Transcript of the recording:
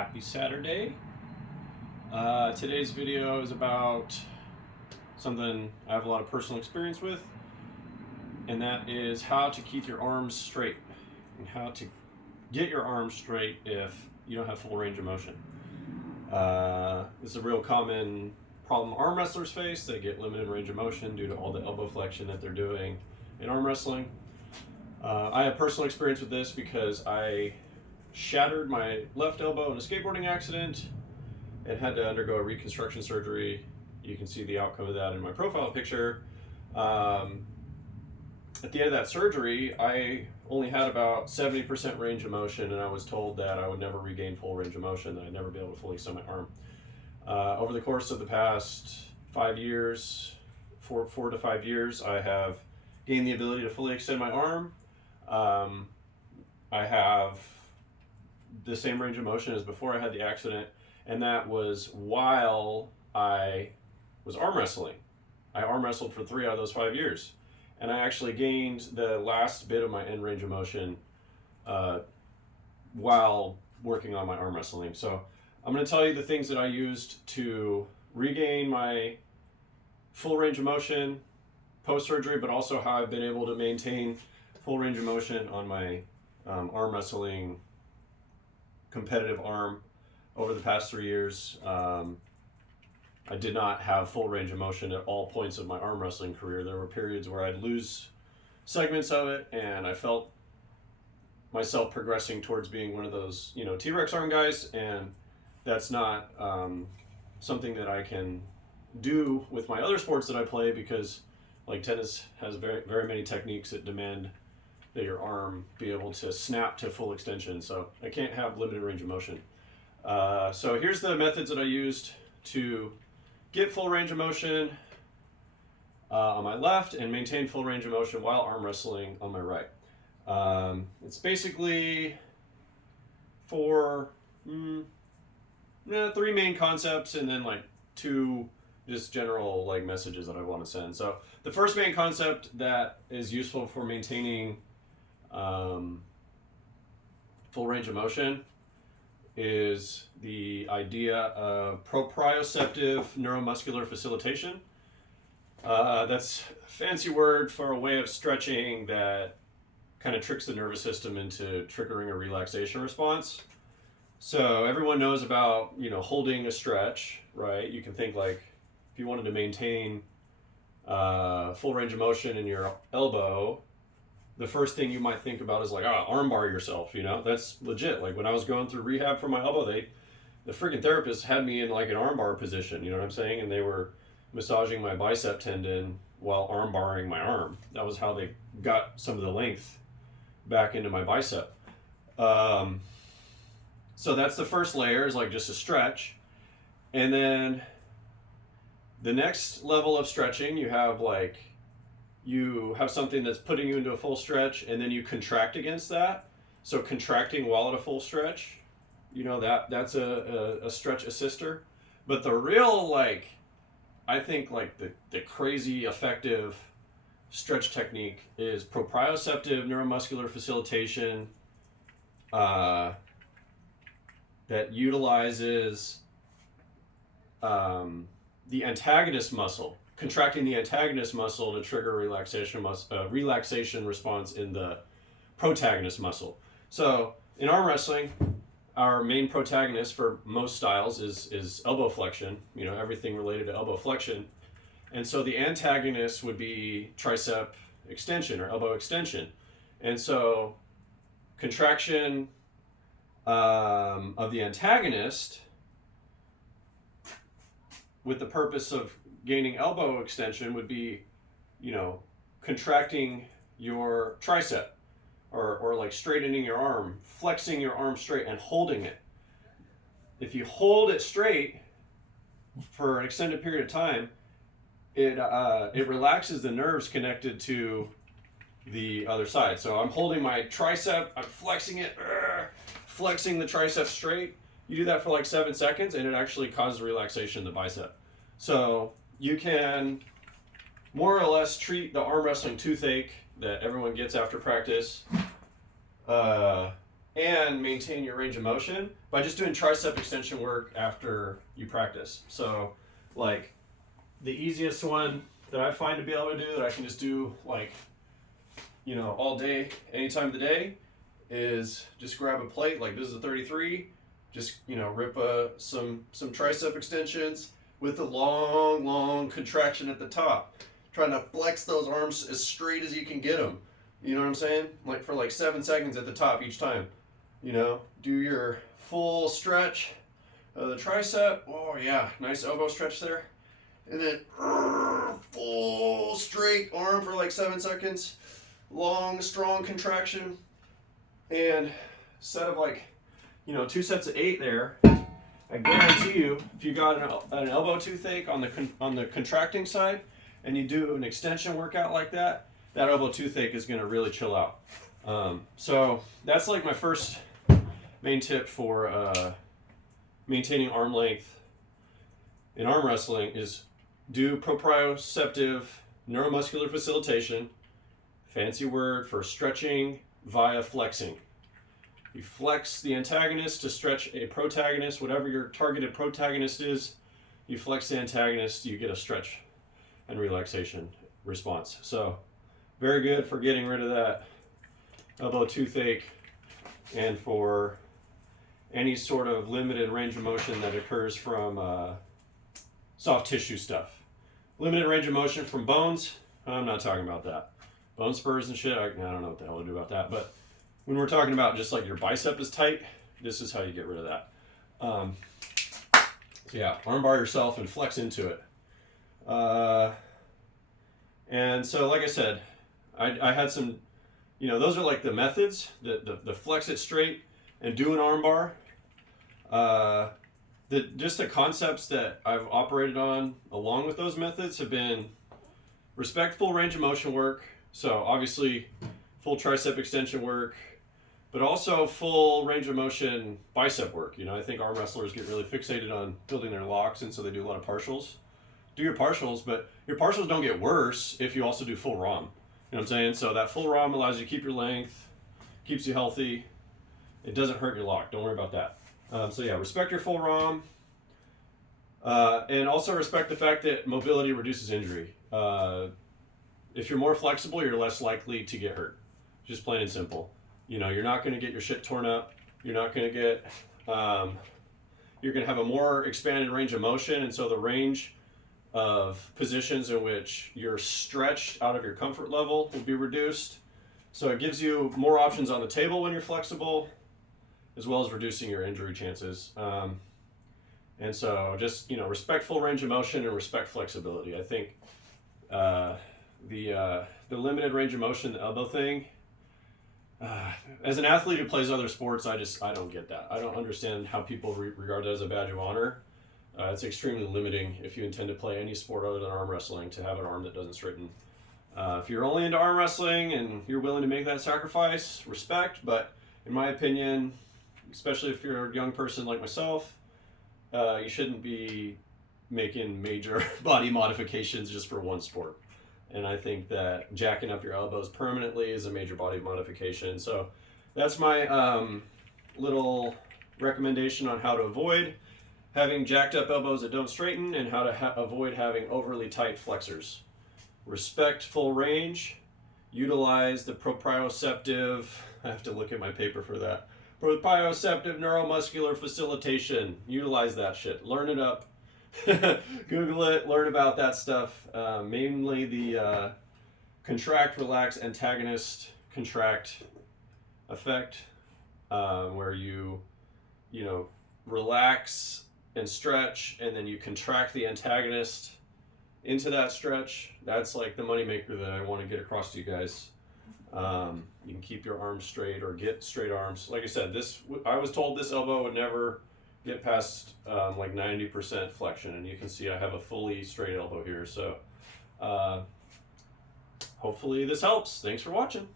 Happy Saturday. Today's video is about something I have a lot of personal experience with, and that is how to keep your arms straight and how to get your arms straight if you don't have full range of motion. This is a real common problem arm wrestlers face. They get limited range of motion due to all the elbow flexion that they're doing in arm wrestling. I have personal experience with this because I shattered my left elbow in a skateboarding accident and had to undergo a reconstruction surgery. You can see the outcome of that in my profile picture. At the end of that surgery, I only had about 70% range of motion, and I was told that I would never regain full range of motion, that I'd never be able to fully extend my arm. Over the course of the past 5 years, 4 to 5 years, I have gained the ability to fully extend my arm. I have the same range of motion as before I had the accident, and that was while I was arm wrestling. I arm wrestled for 3 out of those 5 years, and I actually gained the last bit of my end range of motion while working on my arm wrestling. So I'm going to tell you the things that I used to regain my full range of motion post-surgery, but also how I've been able to maintain full range of motion on my arm wrestling competitive arm over the past 3 years. I did not have full range of motion at all points of my arm wrestling career. There were periods where I'd lose segments of it, and I felt myself progressing towards being one of those, T-Rex arm guys, and that's not something that I can do with my other sports that I play, because like tennis has very, very many techniques that demand that your arm be able to snap to full extension. So I can't have limited range of motion. So here's the methods that I used to get full range of motion on my left and maintain full range of motion while arm wrestling on my right. It's basically three main concepts, and then like 2 just general like messages that I want to send. So the first main concept that is useful for maintaining full range of motion is the idea of proprioceptive neuromuscular facilitation. That's a fancy word for a way of stretching that kind of tricks the nervous system into triggering a relaxation response. So everyone knows about, holding a stretch, right? You can think like if you wanted to maintain full range of motion in your elbow, the first thing you might think about is like, armbar yourself, that's legit. Like when I was going through rehab for my elbow, the freaking therapist had me in like an armbar position, you know what I'm saying? And they were massaging my bicep tendon while armbarring my arm. That was how they got some of the length back into my bicep. So that's the first layer, is like just a stretch. And then the next level of stretching, you have something that's putting you into a full stretch, and then you contract against that. So contracting while at a full stretch, that's a stretch assister. But the real, I think the crazy effective stretch technique is proprioceptive neuromuscular facilitation, that utilizes the antagonist muscle, contracting the antagonist muscle to trigger relaxation response in the protagonist muscle. So in arm wrestling, our main protagonist for most styles is elbow flexion, everything related to elbow flexion. And so the antagonist would be tricep extension or elbow extension. And so contraction of the antagonist with the purpose of gaining elbow extension would be, contracting your tricep or like straightening your arm, flexing your arm straight and holding it. If you hold it straight for an extended period of time, it relaxes the nerves connected to the other side. So I'm holding my tricep, I'm flexing it, flexing the tricep straight. You do that for like 7 seconds, and it actually causes relaxation in the bicep. So you can more or less treat the arm wrestling toothache that everyone gets after practice and maintain your range of motion by just doing tricep extension work after you practice. So like the easiest one that I find to be able to do that I can just do like, you know, all day, any time of the day, is just grab a plate, like this is a 33, just, you know, rip some tricep extensions with a long contraction at the top, trying to flex those arms as straight as you can get them. You know what I'm saying? Like for like 7 seconds at the top each time. You know, do your full stretch of the tricep. Oh yeah, nice elbow stretch there. And then full straight arm for like 7 seconds. Long, strong contraction. And set of like, you know, 2 sets of 8 there. I guarantee you, if you got an elbow toothache on the contracting side, and you do an extension workout like that, that elbow toothache is going to really chill out. So that's like my first main tip for maintaining arm length in arm wrestling is do proprioceptive neuromuscular facilitation, fancy word for stretching via flexing. You flex the antagonist to stretch a protagonist, whatever your targeted protagonist is, you flex the antagonist, you get a stretch and relaxation response. So very good for getting rid of that elbow toothache and for any sort of limited range of motion that occurs from soft tissue stuff. Limited range of motion from bones, I'm not talking about that. Bone spurs and shit, I don't know what the hell to do about that. But when we're talking about just like your bicep is tight, this is how you get rid of that. So yeah, armbar yourself and flex into it. And so like I said, I had some, you know, those are like the methods, the flex it straight and do an armbar. Just the concepts that I've operated on along with those methods have been respectful range of motion work. So obviously full tricep extension work, but also full range of motion bicep work. You know, I think arm wrestlers get really fixated on building their locks, and so they do a lot of partials. Do your partials, but your partials don't get worse if you also do full ROM. You know what I'm saying? So that full ROM allows you to keep your length, keeps you healthy. It doesn't hurt your lock. Don't worry about that. So yeah, respect your full ROM. And also respect the fact that mobility reduces injury. If you're more flexible, you're less likely to get hurt. Just plain and simple. You know, you're not going to get your shit torn up. You're not going to get, you're going to have a more expanded range of motion. And so the range of positions in which you're stretched out of your comfort level will be reduced. So it gives you more options on the table when you're flexible, as well as reducing your injury chances. And so just, you know, respectful range of motion and respect flexibility. I think the limited range of motion, the elbow thing, as an athlete who plays other sports, I don't get that. I don't understand how people regard that as a badge of honor. It's extremely limiting if you intend to play any sport other than arm wrestling to have an arm that doesn't straighten. If you're only into arm wrestling and you're willing to make that sacrifice, respect. But in my opinion, especially if you're a young person like myself, you shouldn't be making major body modifications just for one sport. And I think that jacking up your elbows permanently is a major body modification. So that's my little recommendation on how to avoid having jacked up elbows that don't straighten and how to avoid having overly tight flexors. Respect full range. Utilize the proprioceptive, I have to look at my paper for that, proprioceptive neuromuscular facilitation. Utilize that shit. Learn it up. Google it. Learn about that stuff. Mainly the contract, relax, antagonist, contract effect, where you know, relax and stretch, and then you contract the antagonist into that stretch. That's like the moneymaker that I want to get across to you guys. You can keep your arms straight or get straight arms. Like I said, I was told this elbow would never get past like 90% flexion, and you can see I have a fully straight elbow here. So hopefully this helps. Thanks for watching.